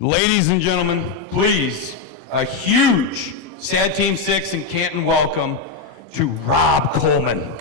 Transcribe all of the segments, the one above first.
Ladies and gentlemen, please, a huge Sad Team 6 and Canton welcome to Rob Coleman.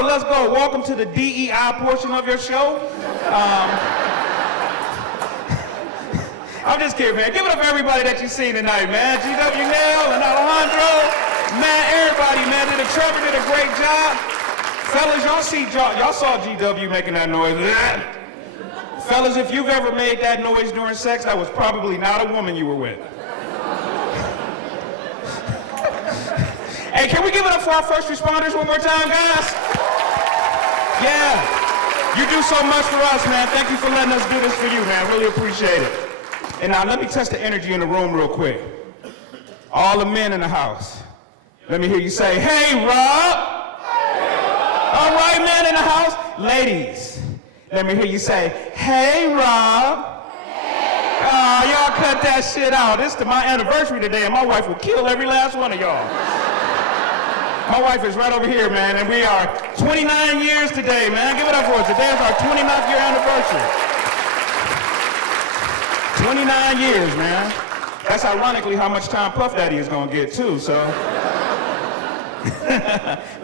Let's go. Welcome to the DEI portion of your show. I'm just kidding, man. Give it up for everybody that you see tonight, man. GW, Nell, and Alejandro. Man, everybody, man. Trevor did a great job. Fellas, y'all saw GW making that noise. Fellas, if you've ever made that noise during sex, that was probably not a woman you were with. Hey, can we give it up for our first responders one more time, guys? Yeah, you do so much for us, man. Thank you for letting us do this for you, man. Really appreciate it. And now let me test the energy in the room real quick. All the men in the house, let me hear you say, "Hey, Rob." Hey, Rob. All right, men in the house. Ladies, let me hear you say, "Hey, Rob." Hey. Oh, y'all cut that shit out. It's my anniversary today, and my wife will kill every last one of y'all. My wife is right over here, man, and we are 29 years today, man. Give it up for us. Today is our 29th year anniversary. 29 years, man. That's ironically how much time Puff Daddy is gonna get, too, so.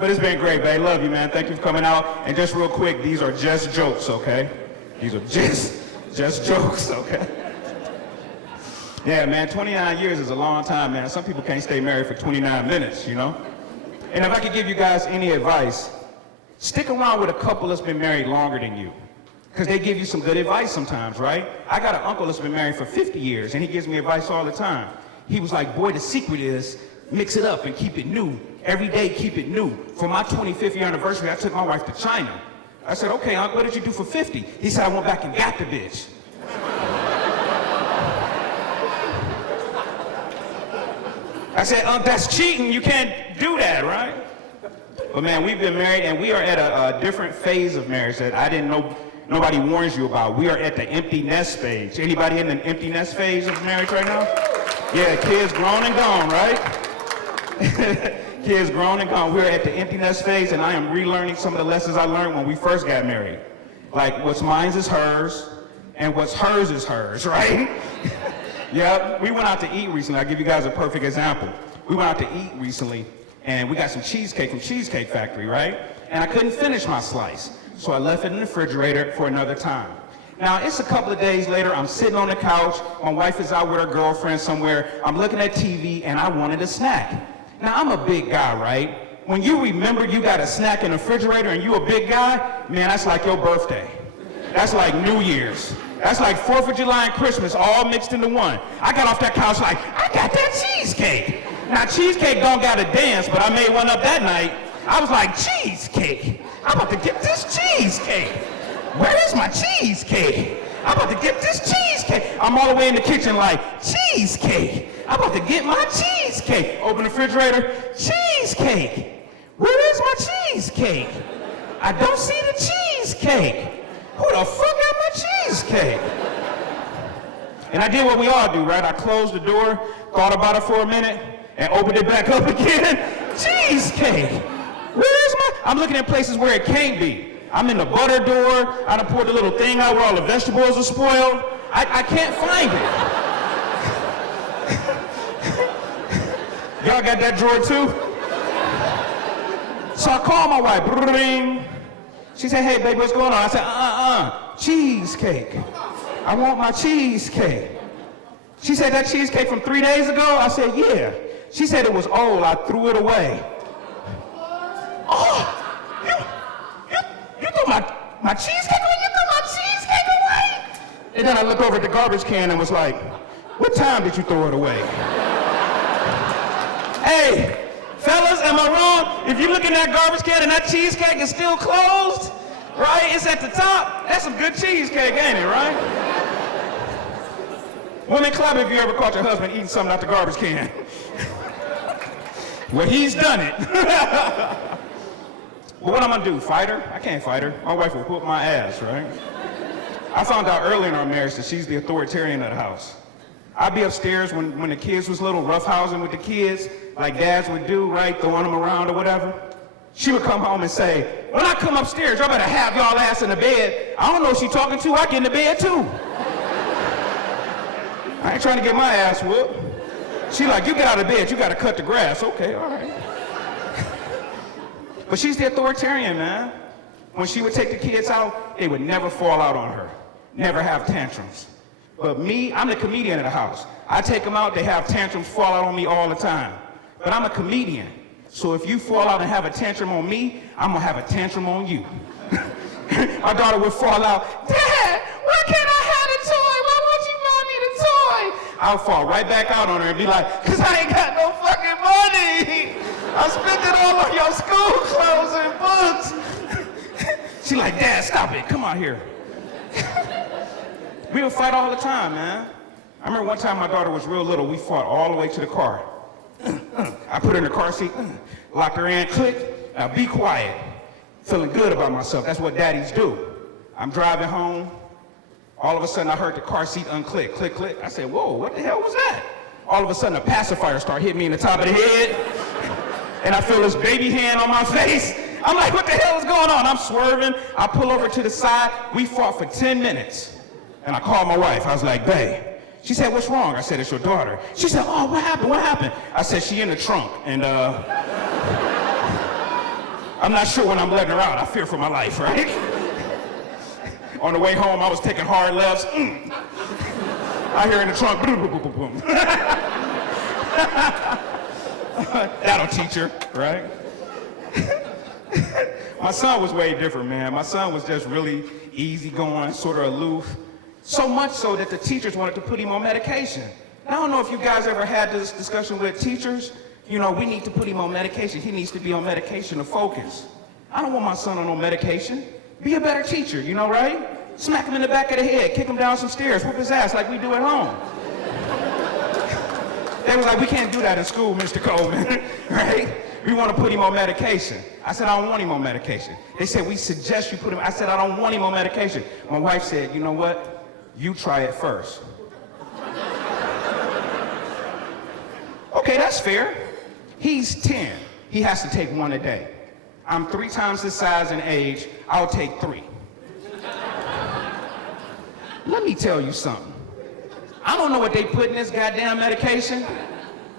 But it's been great, babe. Love you, man. Thank you for coming out. And just real quick, these are just jokes, okay? These are just jokes, okay? Yeah, man, 29 years is a long time, man. Some people can't stay married for 29 minutes, you know? And if I could give you guys any advice, stick around with a couple that's been married longer than you. Because they give you some good advice sometimes, right? I got an uncle that's been married for 50 years, and he gives me advice all the time. He was like, boy, the secret is mix it up and keep it new. Every day, keep it new. For my 25th year anniversary, I took my wife to China. I said, okay, Uncle, what did you do for 50? He said, I went back and got the bitch. I said, that's cheating. You can't do that, right? But man, we've been married, and we are at a different phase of marriage that I didn't know, nobody warns you about. We are at the empty nest phase. Anybody in the empty nest phase of marriage right now? Yeah, kids grown and gone, right? Kids grown and gone. We're at the empty nest phase, and I am relearning some of the lessons I learned when we first got married. Like, what's mine is hers, and what's hers is hers, right? Yep, we went out to eat recently. I'll give you guys a perfect example. We went out to eat recently, and we got some cheesecake from Cheesecake Factory, right? And I couldn't finish my slice, so I left it in the refrigerator for another time. Now, it's a couple of days later, I'm sitting on the couch, my wife is out with her girlfriend somewhere, I'm looking at TV, and I wanted a snack. Now, I'm a big guy, right? When you remember you got a snack in the refrigerator and you a big guy, man, that's like your birthday. That's like New Year's. That's like 4th of July and Christmas all mixed into one. I got off that couch like, I got that cheesecake. Now, cheesecake don't gotta dance, but I made one up that night. I was like, cheesecake. I'm about to get this cheesecake. Where is my cheesecake? I'm about to get this cheesecake. I'm all the way in the kitchen like, cheesecake. I'm about to get my cheesecake. Open the refrigerator, cheesecake. Where is my cheesecake? I don't see the cheesecake. Who the fuck got my cheesecake? And I did what we all do, right? I closed the door, thought about it for a minute, and opened it back up again. Cheesecake. Where is my? I'm looking at places where it can't be. I'm in the butter door. I done poured the little thing out where all the vegetables are spoiled. I can't find it. Y'all got that drawer too? So I called my wife. Ring. She said, hey, baby, what's going on? I said, cheesecake. I want my cheesecake. She said, that cheesecake from 3 days ago? I said, yeah. She said it was old. I threw it away. Oh, you threw my cheesecake away? You threw my cheesecake away? And then I looked over at the garbage can and was like, what time did you throw it away? Hey, fellas, am I wrong? If you look in that garbage can and that cheesecake is still closed, Right? It's at the top. That's some good cheesecake, ain't it, right? Women, clap if you ever caught your husband eating something out the garbage can. Well, he's done it. But what I'm gonna do, fight her? I can't fight her. My wife will whoop my ass, right? I found out early in our marriage that she's the authoritarian of the house. I'd be upstairs when the kids was little, roughhousing with the kids, like dads would do, right? Throwing them around or whatever. She would come home and say, when I come upstairs, y'all better have y'all ass in the bed. I don't know who she talking to, I get in the bed too. I ain't trying to get my ass whooped. She like, you get out of bed, you gotta cut the grass. Okay, all right. But she's the authoritarian, man. When she would take the kids out, they would never fall out on her. Never have tantrums. But me, I'm the comedian of the house. I take them out, they have tantrums, fall out on me all the time. But I'm a comedian. So if you fall out and have a tantrum on me, I'm gonna have a tantrum on you. My daughter would fall out, Dad, why can't I have a toy? Why won't you buy me the toy? I'll fall right back out on her and be like, cause I ain't got no fucking money. I spent it all on your school clothes and books. She like, Dad, stop it, come on here. We would fight all the time, man. I remember one time my daughter was real little, we fought all the way to the car. I put her in the car seat, locked her in, click, now be quiet. Feeling good about myself, that's what daddies do. I'm driving home, all of a sudden I heard the car seat unclick, click, click. I said, whoa, what the hell was that? All of a sudden a pacifier started hitting me in the top of the head, and I feel this baby hand on my face. I'm like, what the hell is going on? I'm swerving, I pull over to the side, we fought for 10 minutes. And I called my wife, I was like, babe. She said, what's wrong? I said, it's your daughter. She said, oh, what happened, what happened? I said, she in the trunk, and I'm not sure when I'm letting her out. I fear for my life, right? On the way home, I was taking hard lefts. I hear in the trunk, boom, boom, boom, boom, boom. That'll teach her, right? My son was way different, man. My son was just really easygoing, sort of aloof. So much so that the teachers wanted to put him on medication. I don't know if you guys ever had this discussion with teachers. You know, we need to put him on medication. He needs to be on medication to focus. I don't want my son on no medication. Be a better teacher, you know, right? Smack him in the back of the head, kick him down some stairs, whoop his ass like we do at home. They was like, we can't do that in school, Mr. Coleman, right? We want to put him on medication. I said, I don't want him on medication. They said, we suggest you put him, I said, I don't want him on medication. My wife said, you know what? You try it first. Okay, that's fair. He's 10. He has to take one a day. I'm 3 times his size and age. I'll take 3. Let me tell you something. I don't know what they put in this goddamn medication,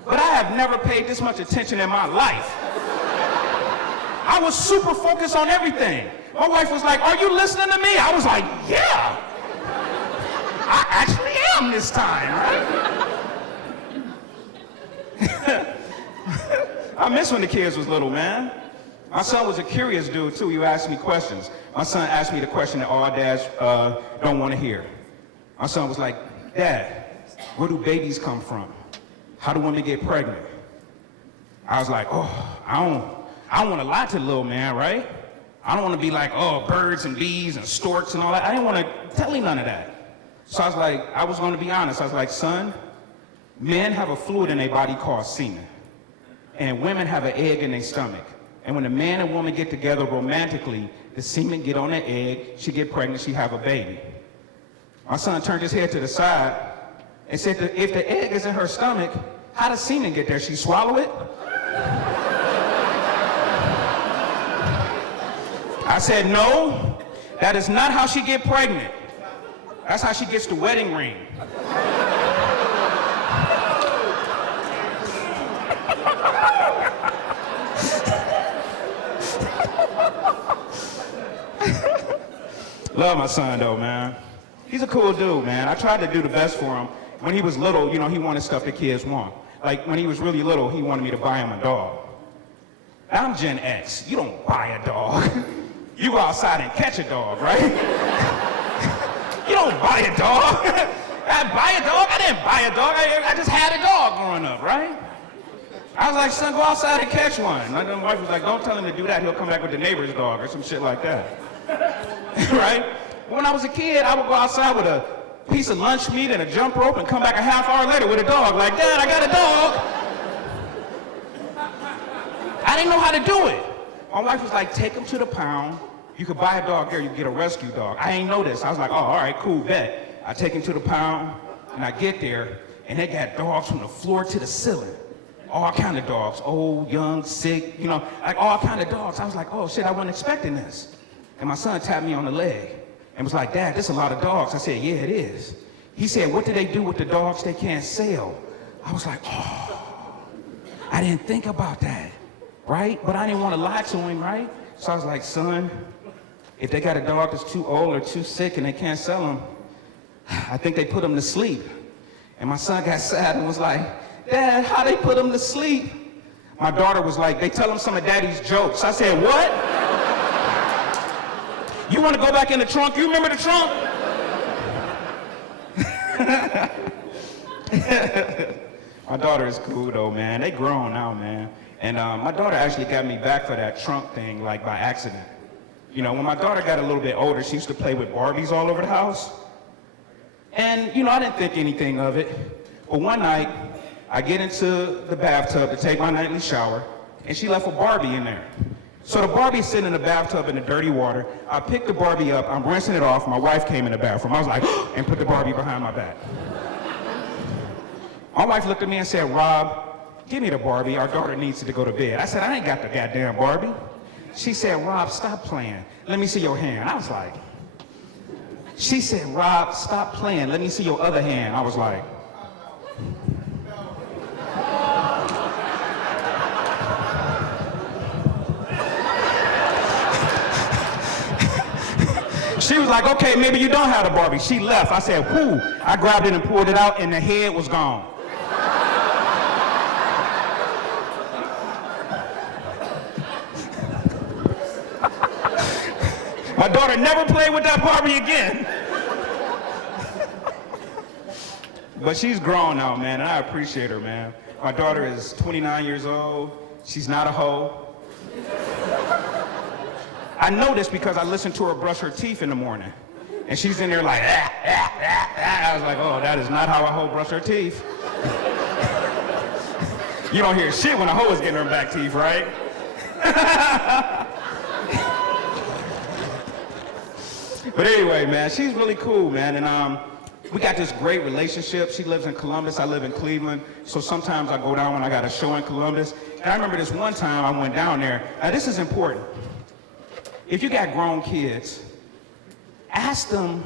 but I have never paid this much attention in my life. I was super focused on everything. My wife was like, are you listening to me? I was like, yeah. I actually am this time, right? I miss when the kids was little, man. My son was a curious dude, too. He would ask me questions. My son asked me the question that all dads don't want to hear. My son was like, Dad, where do babies come from? How do women get pregnant? I was like, oh, I don't want to lie to the little man, right? I don't want to be like, oh, birds and bees and storks and all that. I didn't want to tell him none of that. So I was like, I was going to be honest. I was like, son, men have a fluid in their body called semen. And women have an egg in their stomach. And when a man and woman get together romantically, the semen get on the egg, she get pregnant, she have a baby. My son turned his head to the side and said, that if the egg is in her stomach, how does semen get there? She swallow it? I said, no, that is not how she get pregnant. That's how she gets the wedding ring. Love my son though, man. He's a cool dude, man. I tried to do the best for him. When he was little, you know, he wanted stuff that kids want. Like when he was really little, he wanted me to buy him a dog. I'm Gen X. You don't buy a dog. You go outside and catch a dog, right? You don't buy a dog. I buy a dog? I didn't buy a dog. I just had a dog growing up, right? I was like, son, go outside and catch one. My wife was like, don't tell him to do that. He'll come back with the neighbor's dog or some shit like that. Right? When I was a kid, I would go outside with a piece of lunch meat and a jump rope and come back a half hour later with a dog. Like, Dad, I got a dog. I didn't know how to do it. My wife was like, take him to the pound. You could buy a dog there, you could get a rescue dog. I ain't know this. I was like, oh, all right, cool, bet. I take him to the pound, and I get there, and they got dogs from the floor to the ceiling. All kind of dogs, old, young, sick, you know, like all kind of dogs. I was like, oh shit, I wasn't expecting this. And my son tapped me on the leg and was like, Dad, this is a lot of dogs. I said, yeah, it is. He said, what do they do with the dogs they can't sell? I was like, oh, I didn't think about that, right? But I didn't want to lie to him, right? So I was like, son, if they got a dog that's too old or too sick and they can't sell him, I think they put him to sleep. And my son got sad and was like, Dad, how they put him to sleep? My daughter was like, they tell him some of Daddy's jokes. I said, what? You want to go back in the trunk? You remember the trunk? My daughter is cool though, man. They grown now, man. And my daughter actually got me back for that trunk thing, like by accident. You know, when my daughter got a little bit older, she used to play with Barbies all over the house. And, you know, I didn't think anything of it. But one night, I get into the bathtub to take my nightly shower, and she left a Barbie in there. So the Barbie's sitting in the bathtub in the dirty water. I pick the Barbie up, I'm rinsing it off. My wife came in the bathroom. I was like, and put the Barbie behind my back. My wife looked at me and said, Rob, give me the Barbie. Our daughter needs to go to bed. I said, I ain't got the goddamn Barbie. She said, Rob, stop playing. Let me see your hand. I was like, she said, Rob, stop playing. Let me see your other hand. I was like, she was like, okay, maybe you don't have the Barbie. She left. I said, whoo. I grabbed it and pulled it out, and the head was gone. My daughter never played with that Barbie again. But she's grown now, man, and I appreciate her, man. My daughter is 29 years old. She's not a hoe. I know this because I listen to her brush her teeth in the morning. And she's in there like, ah, ah, ah, ah. I was like, oh, that is not how a hoe brush her teeth. You don't hear shit when a hoe is getting her back teeth, right? But anyway, man, she's really cool, man. And we got this great relationship. She lives in Columbus. I live in Cleveland. So sometimes I go down when I got a show in Columbus. And I remember this one time I went down there. Now, this is important. If you got grown kids, ask them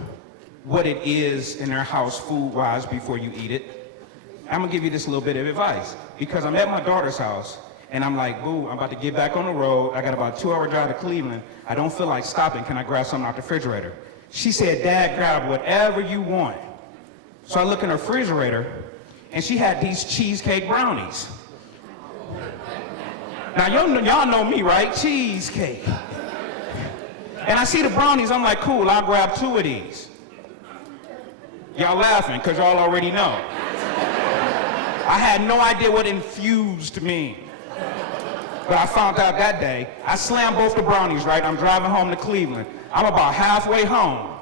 what it is in their house food-wise before you eat it. I'm gonna give you this little bit of advice because I'm at my daughter's house and I'm like, boo, I'm about to get back on the road. I got about a 2-hour drive to Cleveland. I don't feel like stopping. Can I grab something out the refrigerator? She said, Dad, grab whatever you want. So I look in her refrigerator and she had these cheesecake brownies. Now y'all know me, right? Cheesecake. And I see the brownies, I'm like, cool, I'll grab 2 of these. Y'all laughing, because y'all already know. I had no idea what infused mean. But I found out that day. I slammed both the brownies, right? I'm driving home to Cleveland. I'm about halfway home.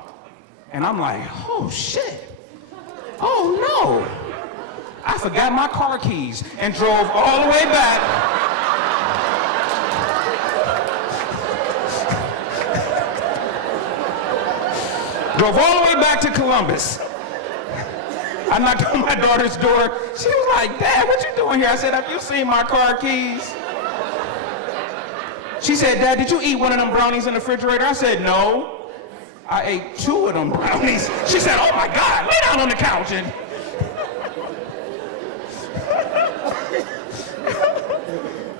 And I'm like, oh shit. Oh no. I forgot my car keys and drove all the way back. Drove all the way back to Columbus. I knocked on my daughter's door. She was like, Dad, what you doing here? I said, have you seen my car keys? She said, Dad, did you eat one of them brownies in the refrigerator? I said, no. I ate 2 of them brownies. She said, oh my God, lay down on the couch. And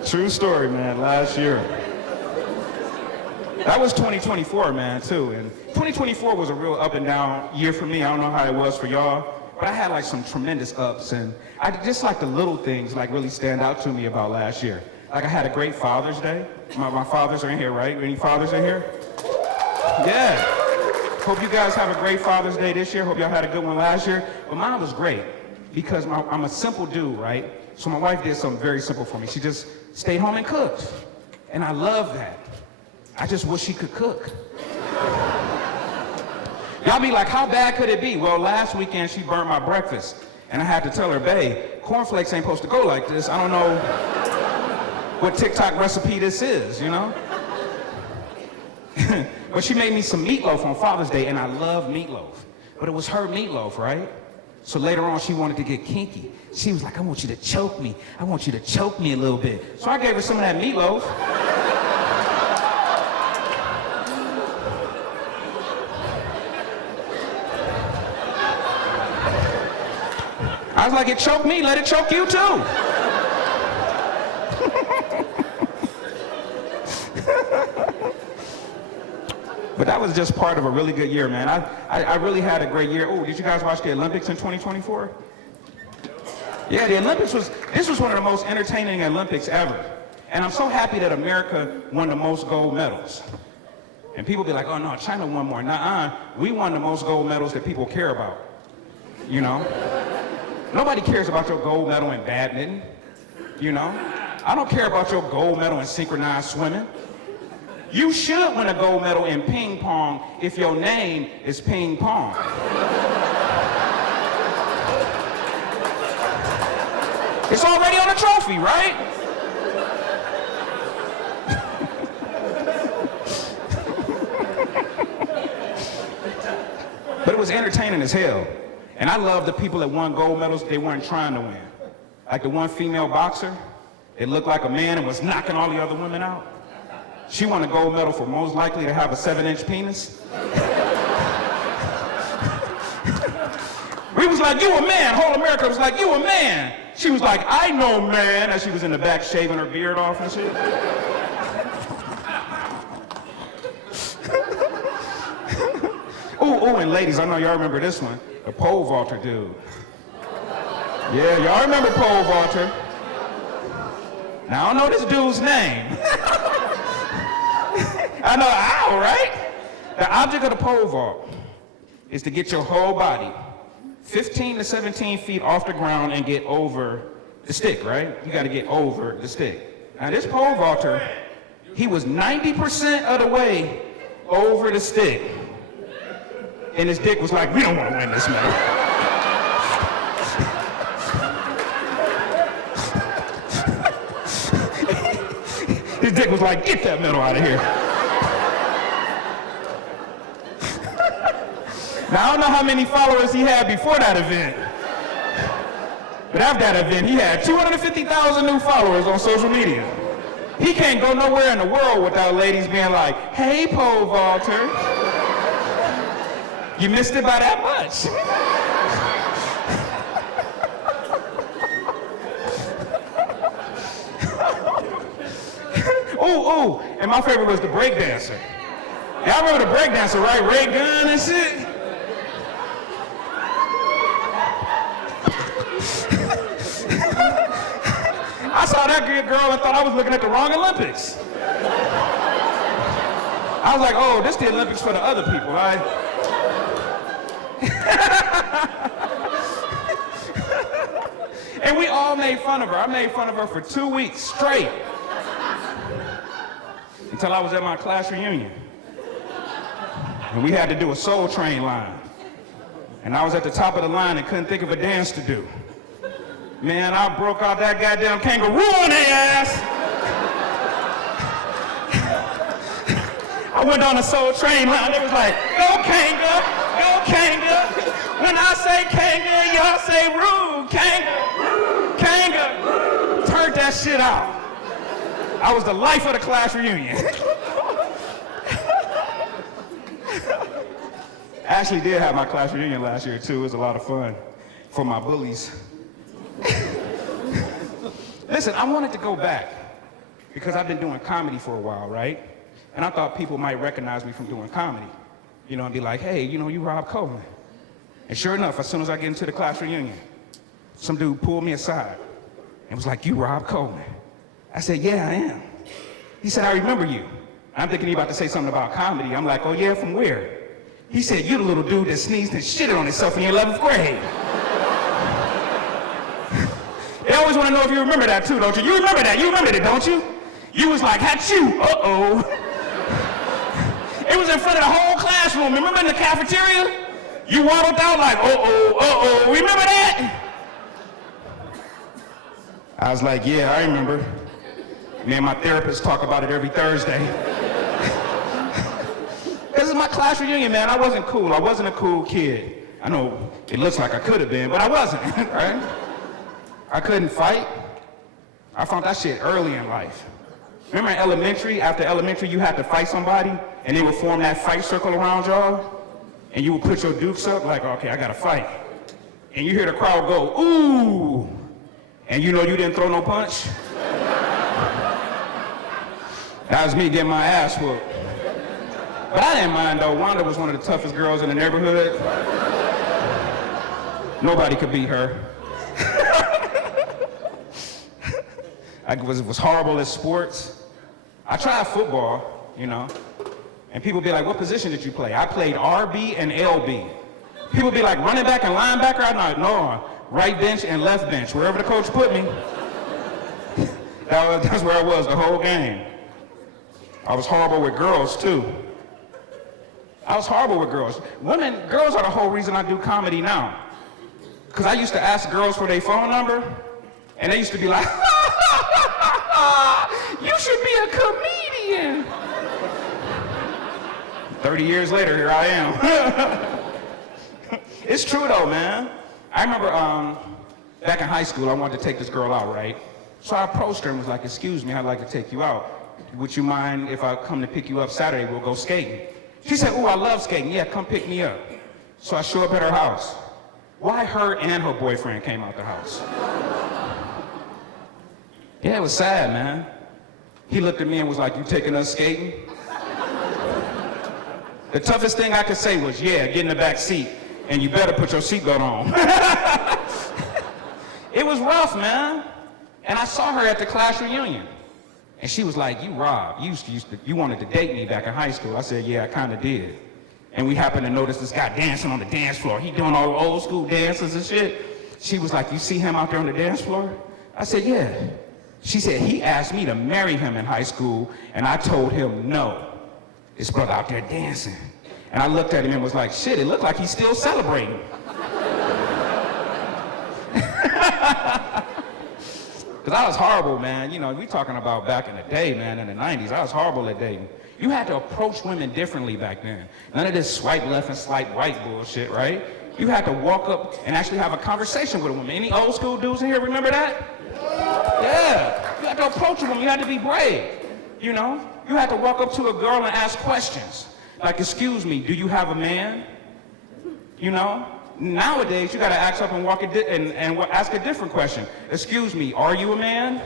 true story, man, last year. That was 2024, man, too. And 2024 was a real up and down year for me. I don't know how it was for y'all, but I had like some tremendous ups. And I just like the little things like really stand out to me about last year. Like I had a great Father's Day. My fathers are in here, right? Any fathers in here? Yeah. Hope you guys have a great Father's Day this year. Hope y'all had a good one last year. But mine was great because I'm a simple dude, right? So my wife did something very simple for me. She just stayed home and cooked. And I love that. I just wish she could cook. Y'all be like, how bad could it be? Well, last weekend she burnt my breakfast. And I had to tell her, babe, cornflakes ain't supposed to go like this. I don't know what TikTok recipe this is, you know? But she made me some meatloaf on Father's Day, and I love meatloaf. But it was her meatloaf, right? So later on, she wanted to get kinky. She was like, I want you to choke me. I want you to choke me a little bit. So I gave her some of that meatloaf. I was like, it choked me, let it choke you too. But that was just part of a really good year, man. I really had a great year. Oh, did you guys watch the Olympics in 2024? Yeah, the Olympics this was one of the most entertaining Olympics ever. And I'm so happy that America won the most gold medals. And people be like, oh no, China won more. Nuh-uh, we won the most gold medals that people care about, you know? Nobody cares about your gold medal in badminton, you know? I don't care about your gold medal in synchronized swimming. You should win a gold medal in ping pong if your name is Ping Pong. It's already on the trophy, right? But it was entertaining as hell. And I love the people that won gold medals, they weren't trying to win. Like the one female boxer, it looked like a man and was knocking all the other women out. She won a gold medal for most likely to have a 7-inch penis. We was like, you a man. Whole America was like, you a man. She was like, I know, man, as she was in the back shaving her beard off and shit. Ooh, and ladies, I know y'all remember this one. The pole vaulter dude. Yeah, y'all remember pole vaulter. Now, I don't know this dude's name. I know, ow, right? The object of the pole vault is to get your whole body 15 to 17 feet off the ground and get over the stick, right? You gotta get over the stick. Now this pole vaulter, he was 90% of the way over the stick. And his dick was like, we don't wanna win this medal. His dick was like, get that medal out of here. Now, I don't know how many followers he had before that event. But after that event, he had 250,000 new followers on social media. He can't go nowhere in the world without ladies being like, hey, pole vaulter. You missed it by that much. Ooh, and my favorite was the break dancer. Y'all remember the break dancer, right? Ray Gun and shit? I saw that good girl and thought I was looking at the wrong Olympics. I was like, oh, this is the Olympics for the other people, right? And we all made fun of her. I made fun of her for 2 weeks straight. Until I was at my class reunion. And we had to do a Soul Train line. And I was at the top of the line and couldn't think of a dance to do. Man, I broke out that goddamn kangaroo on their ass. I went on the Soul Train line. They was like, go Kanga, go Kanga. When I say Kanga, y'all say rude, Kanga, Kanga. Turned that shit out. I was the life of the class reunion. I actually did have my class reunion last year too. It was a lot of fun for my bullies. Listen, I wanted to go back because I've been doing comedy for a while, right? And I thought people might recognize me from doing comedy, you know, and be like, hey, you know, you Rob Coleman. And sure enough, as soon as I get into the class reunion, some dude pulled me aside and was like, you Rob Coleman? I said, yeah, I am. He said, I remember you. I'm thinking he about to say something about comedy. I'm like, oh yeah, from where? He said, you're the little dude that sneezed and shitted on himself in your 11th grade. They always want to know if you remember that too, don't you? You remember that, you remembered it, don't you? You was like, achoo, uh-oh. It was in front of the whole classroom. Remember in the cafeteria? You waddled out like, uh-oh. Remember that? I was like, yeah, I remember. Me and my therapist talk about it every Thursday. This is my class reunion, man. I wasn't cool. I wasn't a cool kid. I know it looks like I could have been, but I wasn't, right? I couldn't fight. I found that shit early in life. Remember in elementary, after elementary, you had to fight somebody, and they would form that fight circle around y'all, and you would put your dukes up like, okay, I gotta fight. And you hear the crowd go, ooh, and you know you didn't throw no punch? That was me getting my ass whooped. But I didn't mind though. Wanda was one of the toughest girls in the neighborhood. Nobody could beat her. I was horrible at sports. I tried football, you know, and people be like, what position did you play? I played RB and LB. People be like, running back and linebacker? I'm like, no, right bench and left bench, wherever the coach put me. That's where I was the whole game. I was horrible with girls too. I was horrible with girls. Girls are the whole reason I do comedy now. Because I used to ask girls for their phone number, and they used to be like, you should be a comedian. 30 years later, here I am. It's true though, man. I remember back in high school, I wanted to take this girl out, right? So I approached her and was like, excuse me, I'd like to take you out. Would you mind if I come to pick you up Saturday? We'll go skating. She said, ooh, I love skating. Yeah, come pick me up. So I show up at her house. Why her and her boyfriend came out the house? Yeah, it was sad, man. He looked at me and was like, you taking us skating? The toughest thing I could say was, yeah, get in the back seat, and you better put your seatbelt on. It was rough, man. And I saw her at the class reunion. And she was like, you Rob, you wanted to date me back in high school. I said, yeah, I kind of did. And we happened to notice this guy dancing on the dance floor. He doing all the old school dances and shit. She was like, you see him out there on the dance floor? I said, yeah. She said, he asked me to marry him in high school, and I told him no. This brother out there dancing. And I looked at him and was like, shit, it looked like he's still celebrating. Because I was horrible, man. You know, we talking about back in the day, man, in the 90s. I was horrible at dating. You had to approach women differently back then. None of this swipe left and swipe right bullshit, right? You had to walk up and actually have a conversation with a woman. Any old school dudes in here remember that? Yeah. You had to approach a woman. You had to be brave, you know? You had to walk up to a girl and ask questions. Like, excuse me, do you have a man? You know? Nowadays, you gotta ask up and walk and ask a different question. Excuse me, are you a man?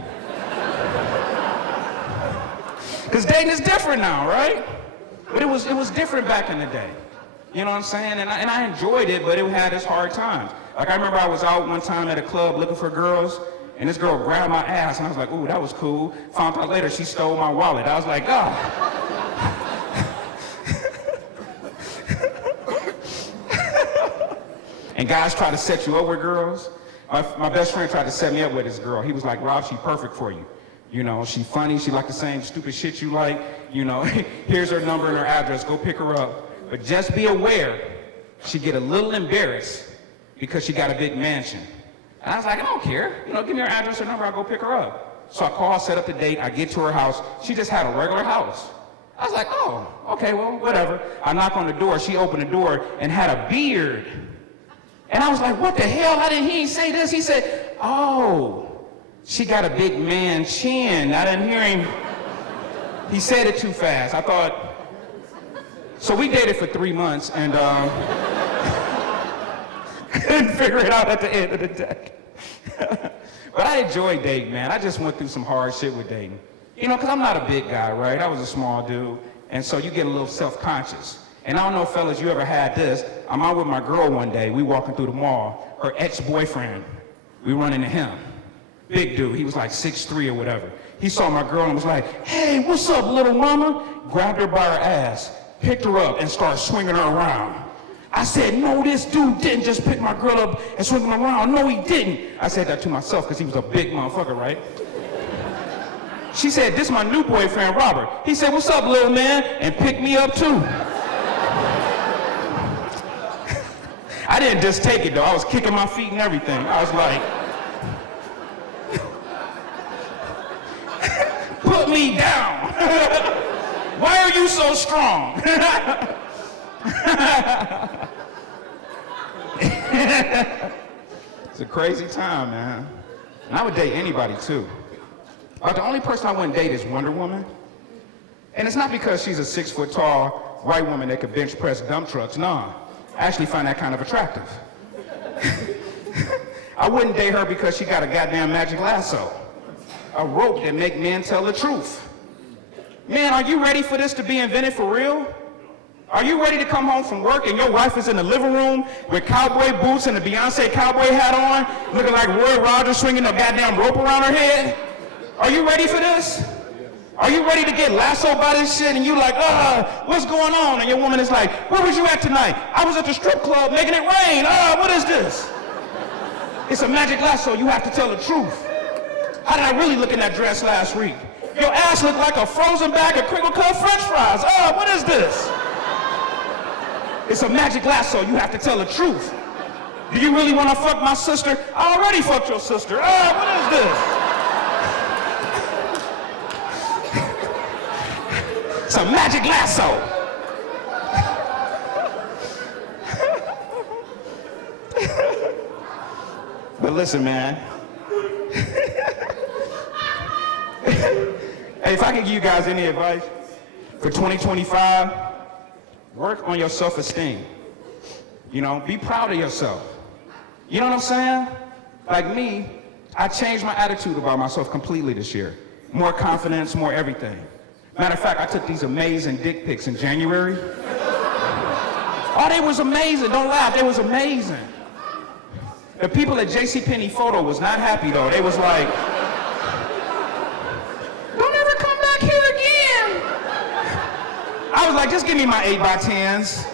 Because dating is different now, right? But it was different back in the day. You know what I'm saying? And I enjoyed it, but it had its hard times. Like I remember I was out one time at a club looking for girls, and this girl grabbed my ass, and I was like, ooh, that was cool. Found out later she stole my wallet. I was like, oh. And guys try to set you up with girls. My best friend tried to set me up with this girl. He was like, Rob, she's perfect for you. You know, she's funny, she like the same stupid shit you like. You know, here's her number and her address, go pick her up. But just be aware, she get a little embarrassed because she got a big mansion. And I was like, I don't care. You know, give me her address or number, I'll go pick her up. So I call, set up the date, I get to her house. She just had a regular house. I was like, oh, okay, well, whatever. I knock on the door, she opened the door and had a beard. And I was like, what the hell? He ain't say this. He said, oh, she got a big man chin. I didn't hear him. He said it too fast. I thought, so we dated for 3 months and couldn't figure it out at the end of the day. But I enjoyed dating, man. I just went through some hard shit with dating. You know, because I'm not a big guy, right? I was a small dude. And so you get a little self-conscious. And I don't know, fellas, you ever had this. I'm out with my girl one day. We walking through the mall. Her ex-boyfriend, we run into him. Big dude. He was like 6'3" or whatever. He saw my girl and was like, hey, what's up, little mama? Grabbed her by her ass, picked her up, and started swinging her around. I said, no, this dude didn't just pick my girl up and swing her around. No, he didn't. I said that to myself because he was a big motherfucker, right? She said, this is my new boyfriend, Robert. He said, what's up, little man? And picked me up, too. didn't just take it though. I was kicking my feet and everything. I was like, put me down. Why are you so strong? It's a crazy time, man. And I would date anybody too. But the only person I wouldn't date is Wonder Woman. And it's not because she's a 6 foot tall white woman that could bench press dump trucks. Nah, I actually find that kind of attractive. I wouldn't date her because she got a goddamn magic lasso. A rope that make men tell the truth. Man, are you ready for this to be invented for real? Are you ready to come home from work and your wife is in the living room with cowboy boots and a Beyonce cowboy hat on, looking like Roy Rogers swinging a goddamn rope around her head? Are you ready for this? Are you ready to get lassoed by this shit and you like, what's going on? And your woman is like, where was you at tonight? I was at the strip club making it rain. What is this? It's a magic lasso. You have to tell the truth. How did I really look in that dress last week? Your ass looked like a frozen bag of crinkle cut french fries. What is this? It's a magic lasso. You have to tell the truth. Do you really want to fuck my sister? I already fucked your sister. What is this? It's a magic lasso. But listen, man. Hey, if I can give you guys any advice for 2025, work on your self-esteem. You know, be proud of yourself. You know what I'm saying? Like me, I changed my attitude about myself completely this year. More confidence, more everything. Matter of fact, I took these amazing dick pics in January. Oh, they was amazing. Don't laugh, they was amazing. The people at JCPenney Photo was not happy though. They was like, don't ever come back here again. I was like, just give me my 8x10s.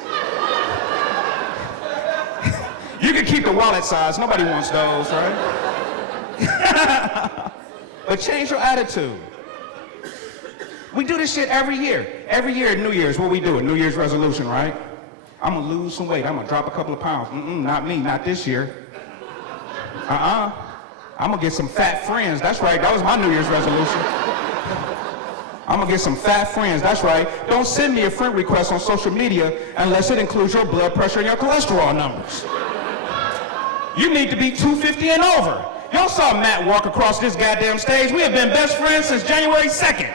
You can keep the wallet size. Nobody wants those, right? But change your attitude. We do this shit every year. Every year at New Year's, what we do? A New Year's resolution, right? I'm gonna lose some weight. I'm gonna drop a couple of pounds. Not me, not this year. I'm gonna get some fat friends. That's right, that was my New Year's resolution. I'm gonna get some fat friends, that's right. Don't send me a friend request on social media unless it includes your blood pressure and your cholesterol numbers. You need to be 250 and over. Y'all saw Matt walk across this goddamn stage. We have been best friends since January 2nd.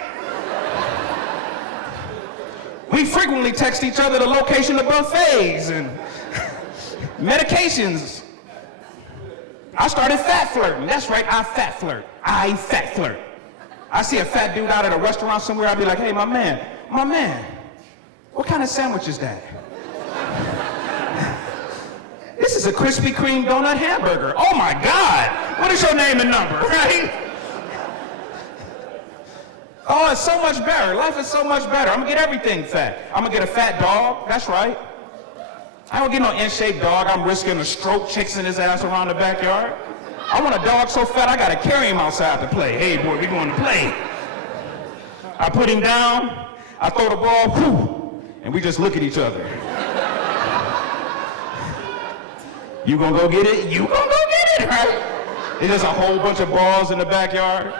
We frequently text each other the location of buffets and medications. I started fat flirting. That's right, I fat flirt. I fat flirt. I see a fat dude out at a restaurant somewhere, I'll be like, hey, my man, what kind of sandwich is that? This is a Krispy Kreme donut hamburger. Oh my God, what is your name and number, right? Oh, it's so much better. Life is so much better. I'm gonna get everything fat. I'm gonna get a fat dog, that's right. I don't get no in-shape dog. I'm risking a stroke chasing his ass around the backyard. I want a dog so fat I gotta carry him outside to play. Hey boy, we going to play. I put him down, I throw the ball, whoo, and we just look at each other. You gonna go get it? You gonna go get it, right? There's just a whole bunch of balls in the backyard.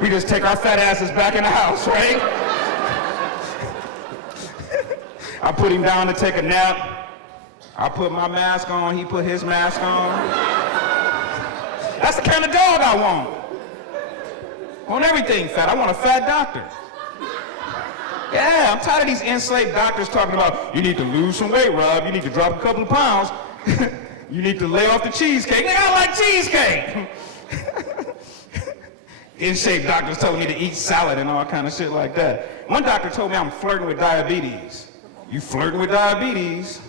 We just take our fat asses back in the house, right? I put him down to take a nap. I put my mask on, he put his mask on. That's the kind of dog I want. I want everything fat. I want a fat doctor. Yeah, I'm tired of these enslaved doctors talking about, you need to lose some weight, Rob. You need to drop a couple of pounds. You need to lay off the cheesecake. Nigga, I like cheesecake. In-shape doctors telling me to eat salad and all kind of shit like that. One doctor told me I'm flirting with diabetes. You flirting with diabetes?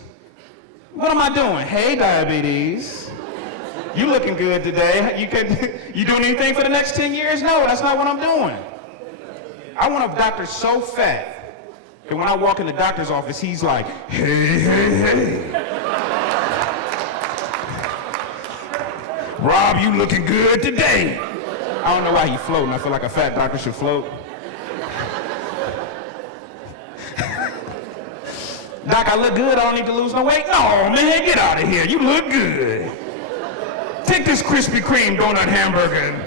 What am I doing? Hey, diabetes. You looking good today. You doing anything for the next 10 years? No, that's not what I'm doing. I want a doctor so fat that when I walk in the doctor's office, he's like, hey, hey, hey. Rob, you looking good today. I don't know why he's floating. I feel like a fat doctor should float. Doc, I look good, I don't need to lose no weight? No, man, get out of here, you look good. Take this Krispy Kreme donut hamburger and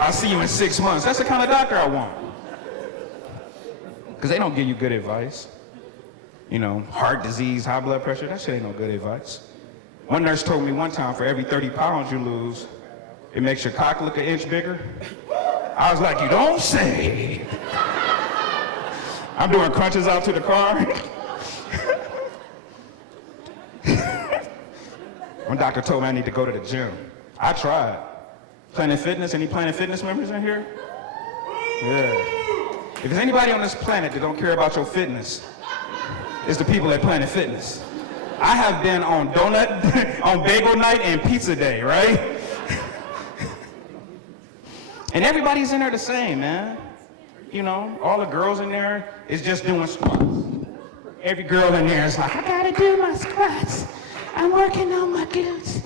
I'll see you in 6 months. That's the kind of doctor I want. Because they don't give you good advice. You know, heart disease, high blood pressure, that shit ain't no good advice. One nurse told me one time for every 30 pounds you lose, it makes your cock look an inch bigger. I was like, you don't say. I'm doing crunches out to the car. One doctor told me I need to go to the gym. I tried. Planet Fitness, any Planet Fitness members in here? Yeah. If there's anybody on this planet that don't care about your fitness, it's the people at Planet Fitness. I have been on donut, on bagel night and pizza day, right? And everybody's in there the same, man. You know, all the girls in there is just doing squats. Every girl in there is like, I gotta do my squats. I'm working on my glutes.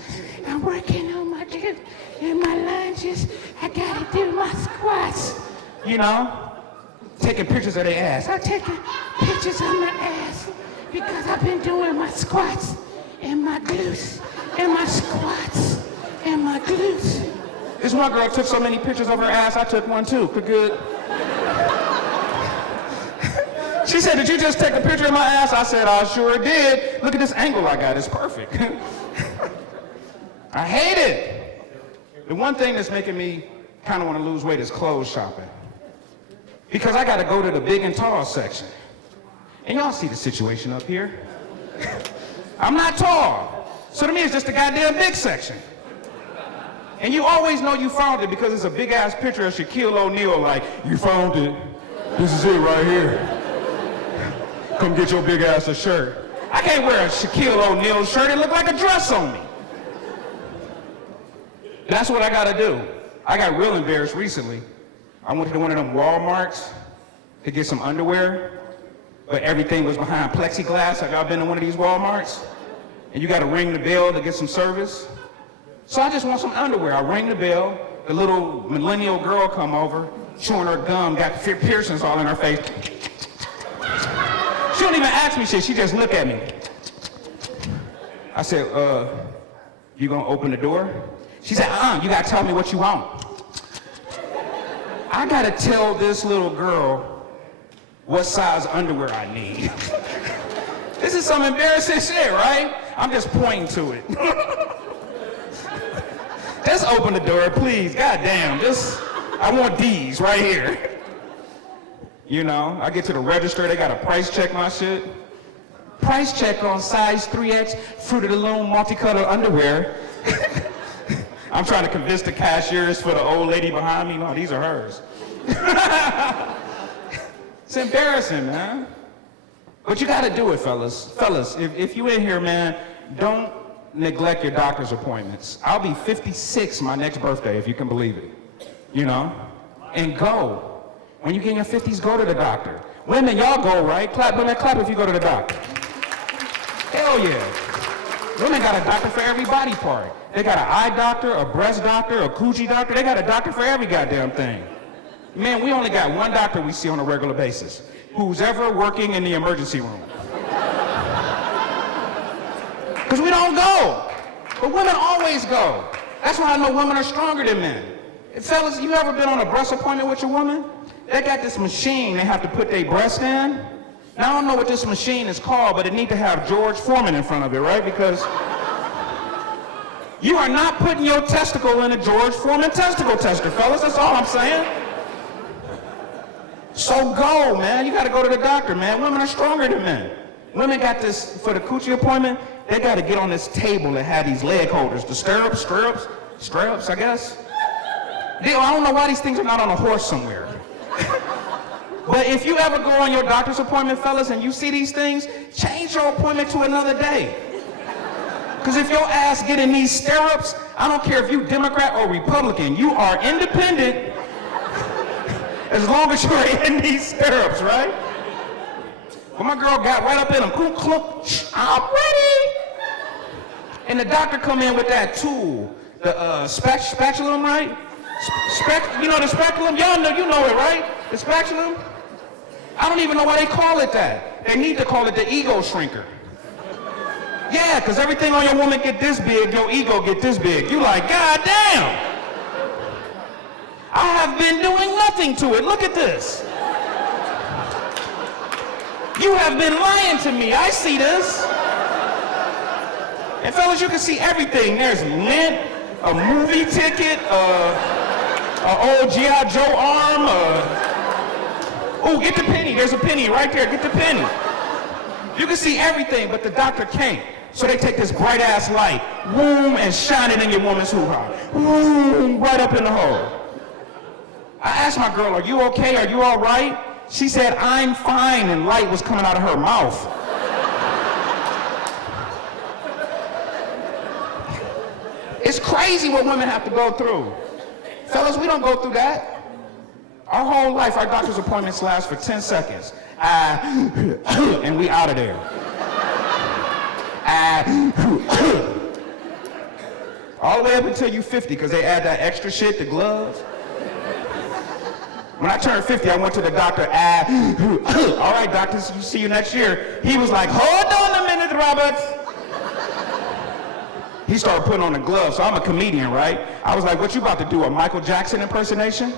I'm working on my glutes. And my lunges, I gotta do my squats. You know, taking pictures of their ass. I'm taking pictures of my ass because I've been doing my squats and my glutes and my squats and my glutes. This one girl took so many pictures of her ass, I took one too. Good. She said, did you just take a picture of my ass? I said, I sure did. Look at this angle I got, it's perfect. I hate it. The one thing that's making me kind of want to lose weight is clothes shopping. Because I got to go to the big and tall section. And y'all see the situation up here. I'm not tall. So to me, it's just a goddamn big section. And you always know you found it because it's a big ass picture of Shaquille O'Neal like, you found it. This is it right here. Come get your big ass a shirt. I can't wear a Shaquille O'Neal shirt. It look like a dress on me. That's what I gotta do. I got real embarrassed recently. I went to one of them Walmarts to get some underwear, but everything was behind plexiglass. Like I've been to one of these Walmarts, and you gotta ring the bell to get some service. So I just want some underwear. I ring the bell, the little millennial girl come over, chewing her gum, got piercings all in her face. She don't even ask me shit, she just look at me. I said, you gonna open the door? She said, you gotta tell me what you want. I gotta tell this little girl what size underwear I need. This is some embarrassing shit, right? I'm just pointing to it. Just open the door, please, goddamn, I want these right here. You know, I get to the register, they gotta price check my shit. Price check on size 3X Fruit of the Loom multicolor underwear. I'm trying to convince the cashiers for the old lady behind me, no, these are hers. It's embarrassing, man. But you gotta do it, fellas. Fellas, if you in here, man, don't neglect your doctor's appointments. I'll be 56 my next birthday, if you can believe it. You know? And go. When you get in your 50s, go to the doctor. Women, y'all go, right? Clap, women, clap if you go to the doctor. Hell yeah. Women got a doctor for every body part. They got an eye doctor, a breast doctor, a coochie doctor. They got a doctor for every goddamn thing. Man, we only got one doctor we see on a regular basis, who's ever working in the emergency room. Because we don't go. But women always go. That's why I know women are stronger than men. Fellas, you ever been on a breast appointment with your woman? They got this machine they have to put their breast in. Now, I don't know what this machine is called, but it need to have George Foreman in front of it, right? Because you are not putting your testicle in a George Foreman testicle tester, fellas. That's all I'm saying. So go, man. You got to go to the doctor, man. Women are stronger than men. Women got this, for the coochie appointment, they got to get on this table that have these leg holders, the stirrups, I guess. I don't know why these things are not on a horse somewhere. But if you ever go on your doctor's appointment, fellas, and you see these things, change your appointment to another day. Because if your ass get in these stirrups, I don't care if you Democrat or Republican, you are independent as long as you're in these stirrups, right? Well, my girl got right up in them, clunk, clunk, I'm ready. And the doctor come in with that tool, the spatula, right? You know the speculum? Y'all know, you know it, right? The speculum? I don't even know why they call it that. They need to call it the ego shrinker. Yeah, because everything on your woman get this big, your ego get this big. You like, God damn. I have been doing nothing to it. Look at this. You have been lying to me. I see this. And fellas, you can see everything. There's lint, a movie ticket, an old G.I. Joe arm. Oh, get the penny. There's a penny right there. Get the penny. You can see everything, but the doctor can't. So they take this bright ass light, boom, and shine it in your woman's hoo-ha. Boom, right up in the hole. I asked my girl, are you okay? Are you all right? She said, I'm fine, and light was coming out of her mouth. It's crazy what women have to go through. Fellas, we don't go through that. Our whole life, our doctor's appointments last for 10 seconds. And we out of there. All the way up until you 50, because they add that extra shit, the gloves. When I turned 50, I went to the doctor, all right, doctor, see you next year. He was like, hold on a minute, Robert. He started putting on the gloves, so I'm a comedian, right? I was like, what you about to do, a Michael Jackson impersonation?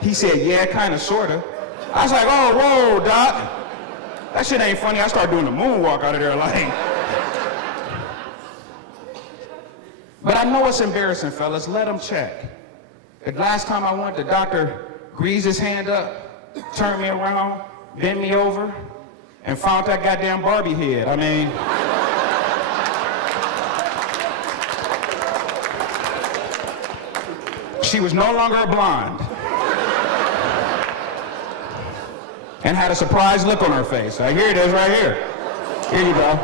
He said, yeah, kind of, sort of. I was like, oh, whoa, doc. That shit ain't funny. I started doing the moonwalk out of there, like. But I know it's embarrassing, fellas. Let them check. The last time I went, the doctor greased his hand up, turned me around, bent me over, and found that goddamn Barbie head. I mean, she was no longer a blonde. And had a surprised look on her face. Here it is right here. Here you go.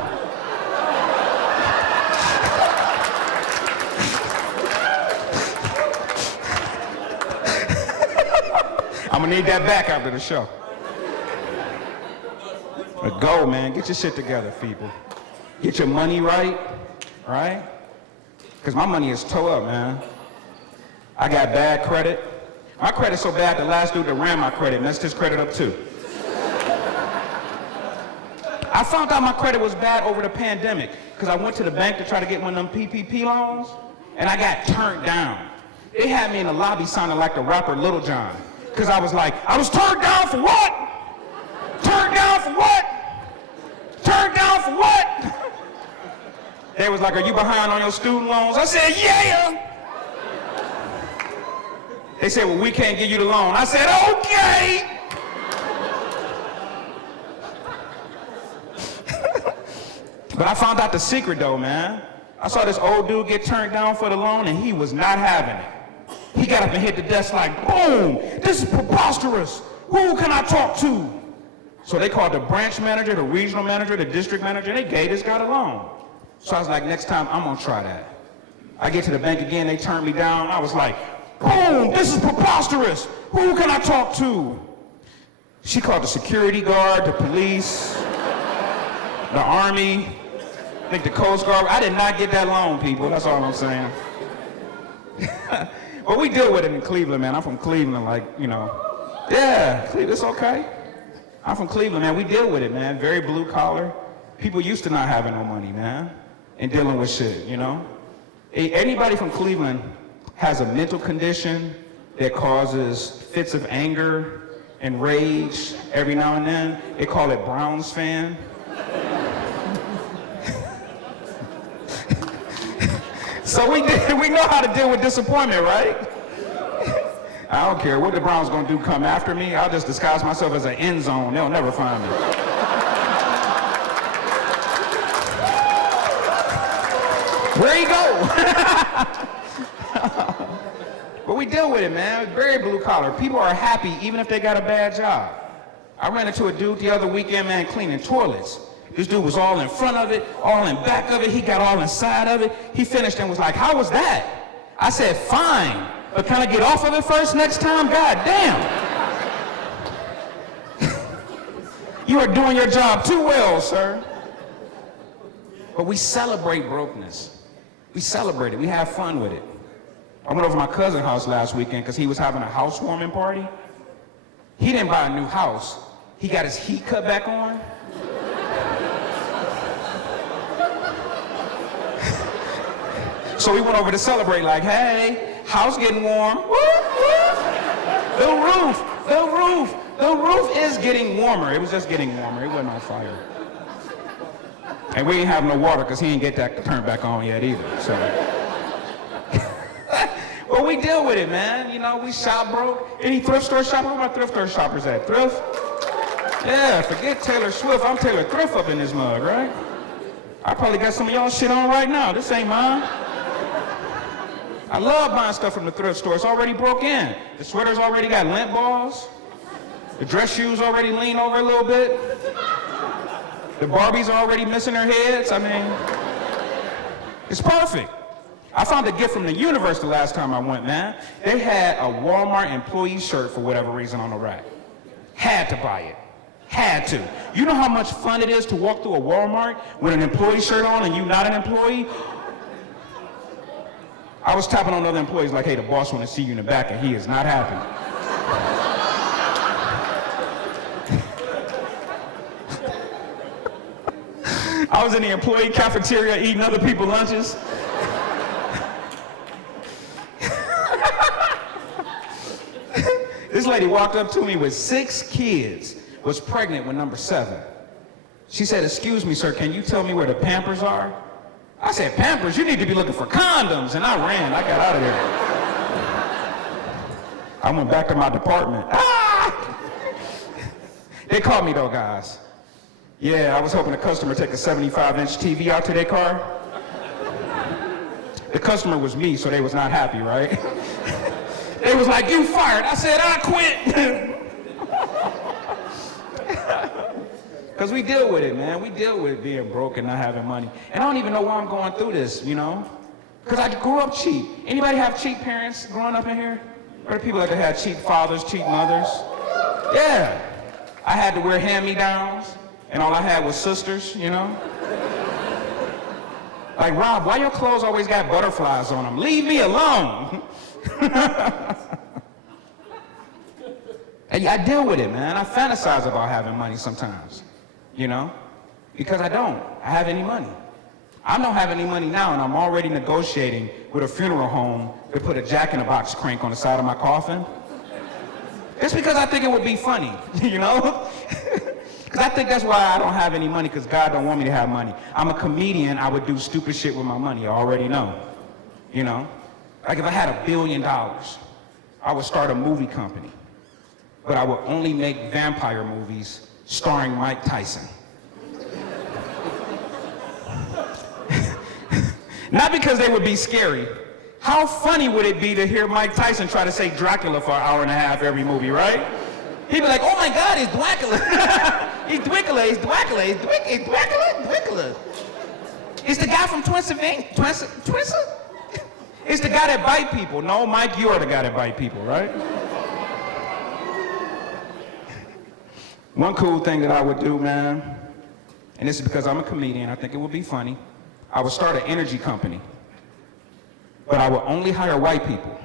I'm gonna need that back after the show. But go, man. Get your shit together, people. Get your money right? Because my money is toe up, man. I got bad credit. My credit's so bad, the last dude that ran my credit messed his credit up too. I found out my credit was bad over the pandemic because I went to the bank to try to get one of them PPP loans, and I got turned down. They had me in the lobby sounding like the rapper Little John, because I was like, I was turned down for what? Turned down for what? Turned down for what? They was like, are you behind on your student loans? I said, yeah. They said, well, we can't give you the loan. I said, okay. But I found out the secret though, man. I saw this old dude get turned down for the loan and he was not having it. He got up and hit the desk like, boom, this is preposterous. Who can I talk to? So they called the branch manager, the regional manager, the district manager, and they gave this guy the loan. So I was like, next time I'm gonna try that. I get to the bank again, they turned me down. I was like, boom, this is preposterous. Who can I talk to? She called the security guard, the police, the army, I think the Coast Guard. I did not get that loan, people. That's all I'm saying. But we deal with it in Cleveland, man. I'm from Cleveland, like, you know. Yeah, Cleveland, it's okay. I'm from Cleveland, man. We deal with it, man. Very blue collar. People used to not having no money, man, and dealing with shit, you know. Anybody from Cleveland has a mental condition that causes fits of anger and rage every now and then. They call it Browns fan. So we know how to deal with disappointment, right? I don't care what the Browns gonna do, come after me. I'll just disguise myself as an end zone. They'll never find me. Where you go? But we deal with it, man. It's very blue collar. People are happy even if they got a bad job. I ran into a dude the other weekend, man, cleaning toilets. This dude was all in front of it, all in back of it. He got all inside of it. He finished and was like, how was that? I said, fine. But can I get off of it first next time? God damn. You are doing your job too well, sir. But we celebrate brokenness. We celebrate it. We have fun with it. I went over to my cousin's house last weekend because he was having a housewarming party. He didn't buy a new house. He got his heat cut back on. So we went over to celebrate like, hey, house getting warm. Woo, woo. The roof is getting warmer. It was just getting warmer. It wasn't on fire. And we ain't have no water because he ain't get that turned back on yet either. So. Well, we deal with it, man. You know, we shop broke. Any thrift store shopper? Where my thrift store shoppers at? Thrift? Yeah, forget Taylor Swift. I'm Taylor Thrift up in this mug, right? I probably got some of y'all shit on right now. This ain't mine. I love buying stuff from the thrift store. It's already broke in. The sweaters already got lint balls. The dress shoes already lean over a little bit. The Barbies are already missing their heads. I mean, it's perfect. I found a gift from the universe the last time I went, man. They had a Walmart employee shirt for whatever reason on the rack. Had to buy it. Had to. You know how much fun it is to walk through a Walmart with an employee shirt on and you not an employee? I was tapping on other employees like, hey, the boss want to see you in the back, and he is not happy. I was in the employee cafeteria eating other people's lunches. This lady walked up to me with 6 kids, was pregnant with number 7. She said, excuse me, sir, can you tell me where the Pampers are? I said, Pampers? You need to be looking for condoms. And I ran. I got out of there. I went back to my department. Ah! They called me, though, guys. Yeah, I was hoping the customer take a 75-inch TV out to their car. The customer was me, so they was not happy, right? They was like, you fired. I said, I quit. Because we deal with it, man. We deal with being broke and not having money. And I don't even know why I'm going through this, you know? Because I grew up cheap. Anybody have cheap parents growing up in here? Or the people that had cheap fathers, cheap mothers? Yeah. I had to wear hand-me-downs, and all I had was sisters, you know? Like, Rob, why your clothes always got butterflies on them? Leave me alone. I deal with it, man. I fantasize about having money sometimes, you know? Because I don't have any money. I don't have any money now, and I'm already negotiating with a funeral home to put a Jack-in-the-Box crank on the side of my coffin. It's because I think it would be funny, you know? Because I think that's why I don't have any money, because God don't want me to have money. I'm a comedian. I would do stupid shit with my money. I already know, you know? Like if I had $1 billion, I would start a movie company. But I would only make vampire movies starring Mike Tyson. Not because they would be scary. How funny would it be to hear Mike Tyson try to say Dracula for an hour and a half every movie, right? He'd be like, oh my God, he's Dracula. He's Dwickula, he's Dracula, he's Dwickula. It's the guy from Twinsylvania. Twinsa? It's the guy that bite people. No, Mike, you are the guy that bite people, right? One cool thing that I would do, man, and this is because I'm a comedian, I think it would be funny, I would start an energy company. But I would only hire white people.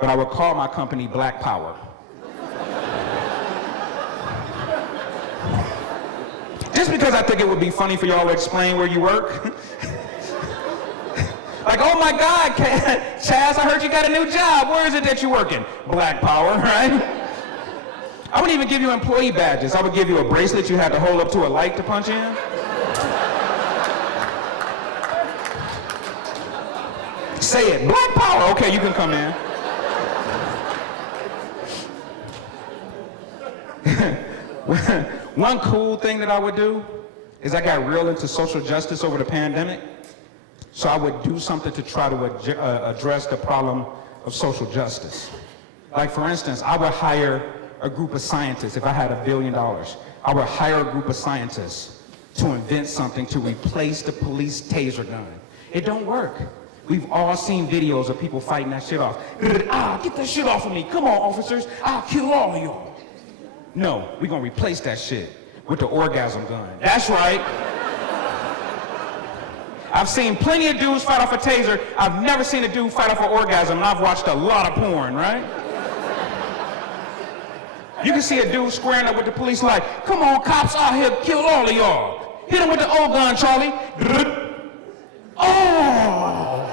But I would call my company Black Power. Just because I think it would be funny for y'all to explain where you work. Like, oh my God, Chaz, I heard you got a new job. Where is it that you're working? Black Power, right? I wouldn't even give you employee badges. I would give you a bracelet you had to hold up to a light to punch in. Say it, Black Power. Okay, you can come in. One cool thing that I would do is I got real into social justice over the pandemic. So I would do something to try to address the problem of social justice. Like for instance, I would hire a group of scientists. If I had $1 billion, I would hire a group of scientists to invent something to replace the police taser gun. It don't work. We've all seen videos of people fighting that shit off. Get that shit off of me. Come on, officers. I'll kill all of y'all. No, we're gonna replace that shit with the orgasm gun. That's right. I've seen plenty of dudes fight off a taser. I've never seen a dude fight off an orgasm, and I've watched a lot of porn, right? You can see a dude squaring up with the police like, come on, cops out here, kill all of y'all. Hit him with the old gun, Charlie. Oh!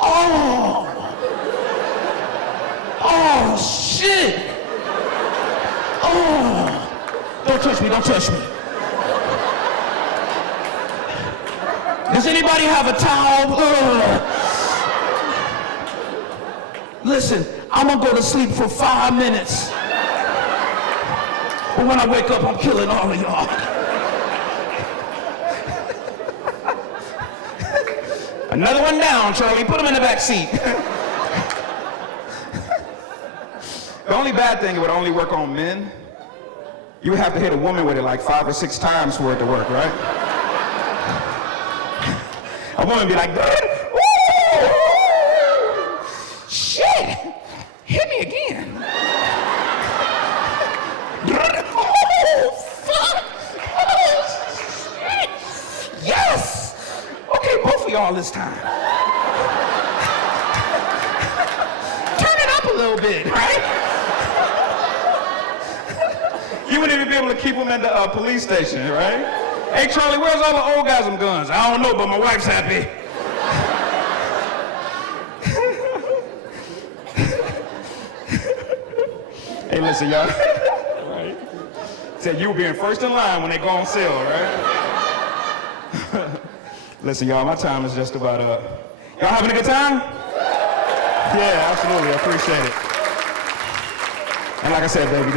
Oh! Oh, shit! Oh! Don't touch me, don't touch me. Does anybody have a towel? Listen, I'm gonna go to sleep for 5 minutes. But when I wake up, I'm killing all of y'all. Another one down, Charlie. Put him in the back seat. The only bad thing, it would only work on men. You would have to hit a woman with it like 5 or 6 times for it to work, right? A woman be like, ooh, shit, hit me again. Oh, fuck. Oh, shit. Yes. Okay, both of y'all this time. Turn it up a little bit, right? You wouldn't even be able to keep them at the police station, right? Hey, Charlie, where's all the orgasm guns? I don't know, but my wife's happy. Hey, listen, y'all. Right? Said you being first in line when they go on sale, right? Listen, y'all, my time is just about up. Y'all having a good time? Yeah, absolutely. I appreciate it. And like I said, baby,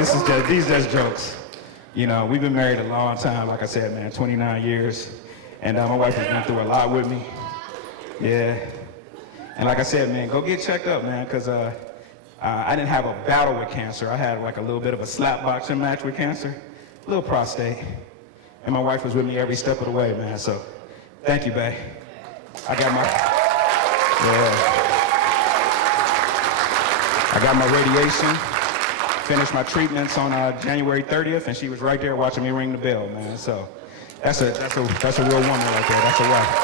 these just jokes. You know, we've been married a long time, like I said, man, 29 years. And my wife has been through a lot with me. Yeah. And like I said, man, go get checked up, man, because I didn't have a battle with cancer. I had like a little bit of a slap boxing match with cancer, a little prostate. And my wife was with me every step of the way, man. So thank you, babe. I got my radiation. Finished my treatments on January 30th, and she was right there watching me ring the bell, man. So that's a real woman right there. That's a wife.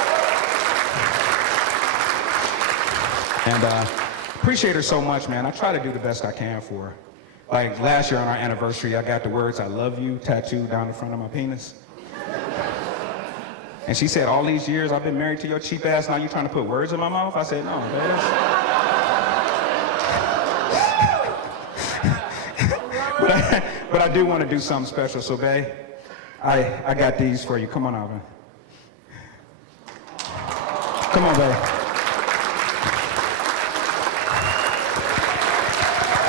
And appreciate her so much, man. I try to do the best I can for her. Like last year on our anniversary, I got the words "I love you" tattooed down the front of my penis. And she said, "All these years I've been married to your cheap ass. Now you trying to put words in my mouth?" I said, "No, babe." But I do want to do something special, so babe, I got these for you. Come on, Alvin. Come on, babe.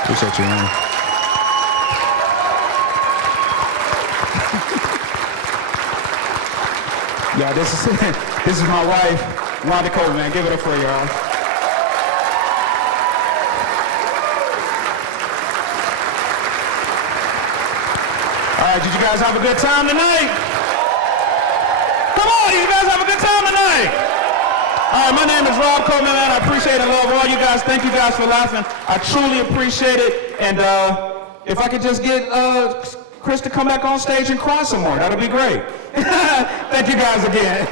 Appreciate you, man. Yeah, this is my wife, Wanda Cole, man. Give it up for y'all. All right, did you guys have a good time tonight? Come on, did you guys have a good time tonight? All right, my name is Rob Coleman, man. I appreciate and love all you guys. Thank you guys for laughing. I truly appreciate it. And if I could just get Chris to come back on stage and cry some more, that'd be great. Thank you guys again.